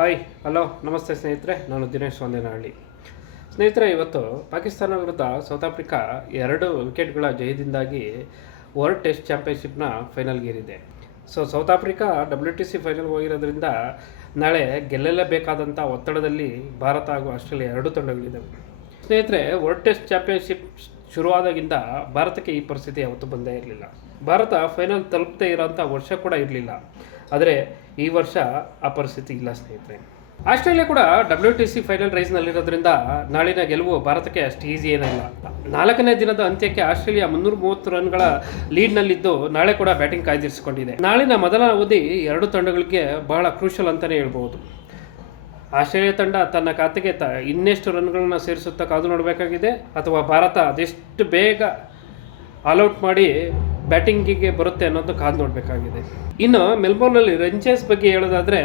Hi hello ನಮಸ್ತೆ ಸ್ನೇಹಿತರೆ, ನಾನು ದಿನೇಶ್ ಒಂದೇನಹಳ್ಳಿ. ಸ್ನೇಹಿತರೆ, ಇವತ್ತು ಪಾಕಿಸ್ತಾನ ವಿರುದ್ಧ ಸೌತ್ ಆಫ್ರಿಕಾ 2 ವಿಕೆಟ್ಗಳ ಜಯದಿಂದಾಗಿ ವರ್ಲ್ಡ್ ಟೆಸ್ಟ್ ಚಾಂಪಿಯನ್ಶಿಪ್ನ ಫೈನಲ್ಗೇರಿದೆ. ಸೌತ್ ಆಫ್ರಿಕಾ WTC ಫೈನಲ್ ಹೋಗಿರೋದ್ರಿಂದ ನಾಳೆ ಗೆಲ್ಲಲೇಬೇಕಾದಂಥ ಒತ್ತಡದಲ್ಲಿ ಭಾರತ ಹಾಗೂ ಆಸ್ಟ್ರೇಲಿಯಾ 2 ತಂಡಗಳಿದ್ದಾವೆ. ಸ್ನೇಹಿತರೆ, ವರ್ಲ್ಡ್ ಟೆಸ್ಟ್ ಚಾಂಪಿಯನ್ಶಿಪ್ ಶುರುವಾದಾಗಿಂದ ಭಾರತಕ್ಕೆ ಈ ಪರಿಸ್ಥಿತಿ ಯಾವತ್ತೂ ಬಂದೇ ಇರಲಿಲ್ಲ. ಭಾರತ ಫೈನಲ್ ತಲುಪದೇ ಇರೋಂಥ ವರ್ಷ ಕೂಡ ಇರಲಿಲ್ಲ. ಆದರೆ ಈ ವರ್ಷ ಆ ಪರಿಸ್ಥಿತಿ ಇಲ್ಲ ಸ್ನೇಹಿತರೆ. ಆಸ್ಟ್ರೇಲಿಯಾ ಕೂಡ WTC ಫೈನಲ್ ರೈಸ್ನಲ್ಲಿರೋದ್ರಿಂದ ನಾಳಿನ ಗೆಲುವು ಭಾರತಕ್ಕೆ ಅಷ್ಟು ಈಸಿ ಏನಿಲ್ಲ. 4ನೇ ದಿನದ ಅಂತ್ಯಕ್ಕೆ ಆಸ್ಟ್ರೇಲಿಯಾ 330 ರನ್ಗಳ ಲೀಡ್ನಲ್ಲಿದ್ದು ನಾಳೆ ಕೂಡ ಬ್ಯಾಟಿಂಗ್ ಕಾಯ್ದಿರಿಸಿಕೊಂಡಿದೆ. ನಾಳಿನ ಮೊದಲ ಅವಧಿ 2 ತಂಡಗಳಿಗೆ ಬಹಳ ಕ್ರೂಷಲ್ ಅಂತಲೇ ಹೇಳ್ಬೋದು. ಆಸ್ಟ್ರೇಲಿಯಾ ತಂಡ ತನ್ನ ಖಾತೆಗೆ ಇನ್ನೆಷ್ಟು ರನ್ಗಳನ್ನ ಸೇರಿಸುತ್ತಾ ಕಾದು ನೋಡಬೇಕಾಗಿದೆ, ಅಥವಾ ಭಾರತ ಅದೆಷ್ಟು ಬೇಗ ಆಲ್ಔಟ್ ಮಾಡಿ ಬ್ಯಾಟಿಂಗಿಗೆ ಬರುತ್ತೆ ಅನ್ನೋದು ಕಾದು ನೋಡಬೇಕಾಗಿದೆ. ಇನ್ನು ಮೆಲ್ಬೋರ್ನಲ್ಲಿ ರನ್ ಬಗ್ಗೆ ಹೇಳೋದಾದರೆ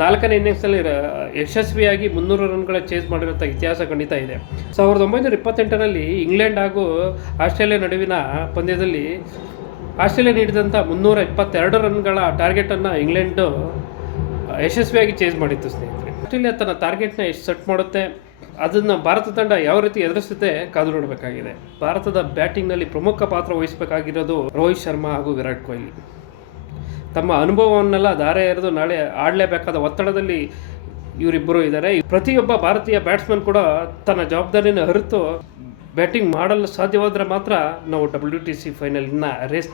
4ನೇ ಇನ್ನಿಂಗ್ಸ್ನಲ್ಲಿ ಯಶಸ್ವಿಯಾಗಿ 300 ರನ್ಗಳ ಚೇಸ್ ಮಾಡಿರುವಂಥ ಇತಿಹಾಸ ಖಂಡಿತ ಇದೆ. 1928ರಲ್ಲಿ ಇಂಗ್ಲೆಂಡ್ ಹಾಗೂ ಆಸ್ಟ್ರೇಲಿಯಾ ನಡುವಿನ ಪಂದ್ಯದಲ್ಲಿ ಆಸ್ಟ್ರೇಲಿಯಾ ನೀಡಿದಂಥ 322 ರನ್ಗಳ ಟಾರ್ಗೆಟನ್ನು ಇಂಗ್ಲೆಂಡು ಯಶಸ್ವಿಯಾಗಿ ಚೇಸ್ ಮಾಡಿತ್ತು ಸ್ನೇಹಿತರೆ. ಆಸ್ಟ್ರೇಲಿಯಾ ತನ್ನ ಟಾರ್ಗೆಟ್ನ ಎಷ್ಟು ಸೆಟ್ ಮಾಡುತ್ತೆ, ಅದನ್ನು ಭಾರತ ತಂಡ ಯಾವ ರೀತಿ ಎದುರಿಸುತ್ತೆ ಕಾದು ನೋಡಬೇಕಾಗಿದೆ. ಭಾರತದ ಬ್ಯಾಟಿಂಗ್ನಲ್ಲಿ ಪ್ರಮುಖ ಪಾತ್ರ ವಹಿಸಬೇಕಾಗಿರೋದು ರೋಹಿತ್ ಶರ್ಮಾ ಹಾಗೂ ವಿರಾಟ್ ಕೊಹ್ಲಿ. ತಮ್ಮ ಅನುಭವವನ್ನೆಲ್ಲ ಧಾರೆ ಎರೆದು ನಾಳೆ ಆಡಲೇಬೇಕಾದ ಒತ್ತಡದಲ್ಲಿ ಇವರಿಬ್ಬರು ಇದ್ದಾರೆ. ಪ್ರತಿಯೊಬ್ಬ ಭಾರತೀಯ ಬ್ಯಾಟ್ಸ್ಮನ್ ಕೂಡ ತನ್ನ ಜವಾಬ್ದಾರಿಯನ್ನು ಅರಿತು ಬ್ಯಾಟಿಂಗ್ ಮಾಡಲು ಸಾಧ್ಯವಾದರೆ ಮಾತ್ರ ನಾವು WTC ಫೈನಲ್ನ ರೇಸ್ನಲ್ಲಿ